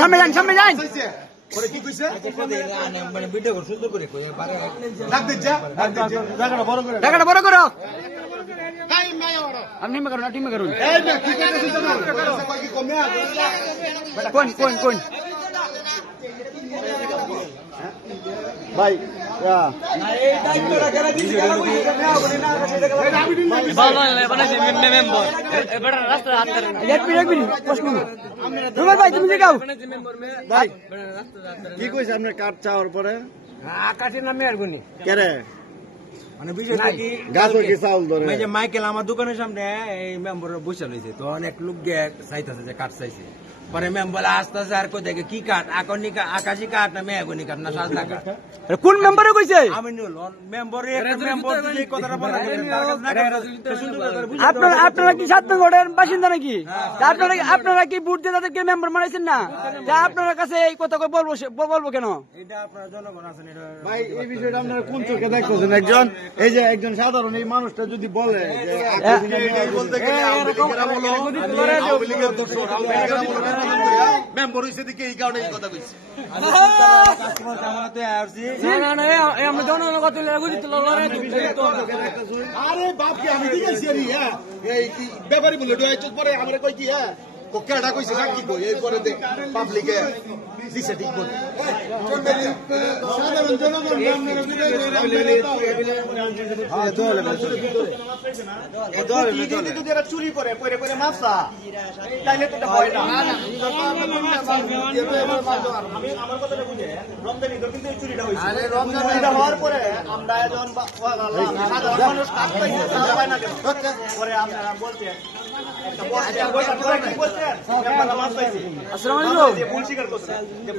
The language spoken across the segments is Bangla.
সামনে যান টাকাটা বড় করো আপনি করুন টিমে করুন কোন কোন কোন ভাই কি কইছে আপনার কার্ড চাওয়ার পরে আকাশে নামে আসবো নি কেরে মানে বিষয় কি গাছ কি চাউল ধরে যে মাইকেল আমার দোকানের সামনে এই মেম্বার বসে রয়েছে তো অনেক লোক গিয়ে চাইতেছে যে কাঠ চাইছে পরে মেম্বার আস্তে আস্তে আর কোথায় কি কাঠ আকাশি কাঠ না মেহগনি কাঠ না সাজনা কাঠ কোন মেম্বারে কইছে আমি মেম্বার যে কথাটা বলা আপনারা কি 7 নম্বরের বাসিন্দা নাকি আপনারা কি ভোট দিয়ে তাদেরকে মেম্বার বানাইছেন না আপনার কাছে এই কথা বলবো কেন এটা আপনারা জনগণ আছেন এটা ভাই এই বিষয়টা আপনারা কোন চোখে দেখতেছেন একজন সাধারণ এই মানুষটা যদি বলে মেম্বার হইছে দেখে এই কারণে এই কথা কইছি আরে বাপকে আমি দিয়েছি এই ব্যাপারী বলে পরে আমরা কই কি হ্যাঁ কেডা কইছে সাক্ষী কই এই পরে দেখ পাবলিকে দিছে ঠিক বলে সাধারণ জনগণ আপনারা চুরি করে পরে পরে মাসা তাইলে তো হয় না আমার কথাটা বুঝে রমজান ঈদ কিন্তু চুরিটা হয়েছে আরে রমজান ঈদ হওয়ার পরে আমরা যখন সাধারণ মানুষ কাজ পাইছে তারা পায় না কেন পরে আপনারা বলছেন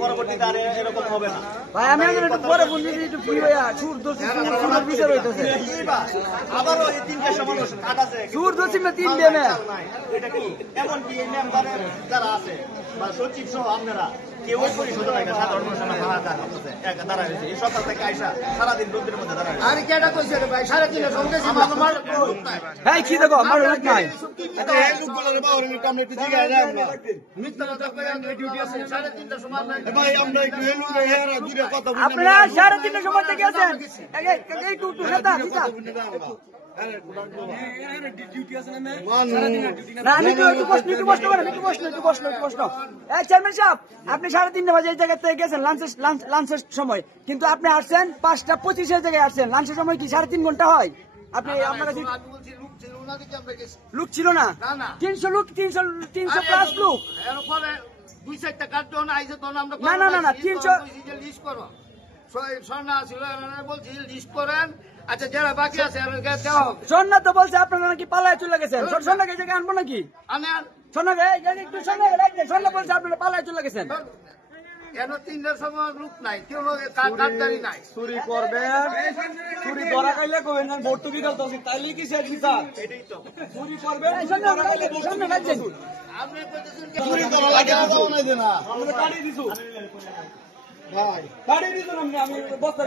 পরবর্তীতে আর এরকম হবে না ভাই আমি পরে বলছি একটু ফ্রি হইয়া সুর বিচার হইতেছে আবারও এই 3টা সমাবেশ কাট আছে সুর দোষী মে 3 দিয়ে না এটা কি এমনকি এই মেম্বারের যারা আছে বা সচিব সহ আপনারা কেউই পরিশোধ নাই সাধারণ মানুষের একা দাঁড়ায় হয়েছে এই সরকার থেকে আইসা সারাদিন রোদ্রের মধ্যে দাঁড়ায় আরে কেটা কইছে রে ভাই 3.5 সঙ্গে হ্যাঁ কি দেখো আমার লোক নাই এই লোকগুলোর বাউর মিটা আমি একটু জিগায় দেন না মিথ্যা কথা কই আমরা ডিউটি আছে 3.5 সময় নাই ভাই আমরা একটু এলু রে হেরা দুইটা কথা বলি আপনারা 3.5 সময় থেকে আছেন এই টু নেতা দিতা চেয়ারম্যান সাহেব আপনি 3:30 বাজে এই জায়গা থেকে গেছেন লাঞ্চের সময় কিন্তু আপনি আসছেন 5:25 জায়গায় আসছেন লাঞ্চের সময় কি 3.5 ঘন্টা হয় আপনি আপনার কাছে লোক ছিল না 300 লোক 300 প্লাস লোক না না না না 300 লিস্ট করো সন্না ছিল বলছি লিস্ট করেন আচ্ছা যারা বাকি আছে সন্না তো বলছে আপনারা নাকি পালায় চলে গেছেন সন্নাকে জায়গায় আনবো নাকি সন্নাকে একটু সন্না বলছে আপনারা পালায় চলে গেছেন কেন 3টার সময় লোক নাই কেউ কাঠদারি নাই চুরি করবেন চুরি ধরা খাইলে কবেন না ভর্তুকি গেলতো তাইলে কি শেষ বিচার এটাই তো চুরি করবেন ধরা খাইলে সামনে রাখছেন আপনি চুরি করা লাগে না আমরা কাটি দিছু ভাই কাটি দিছু আমি বস্তা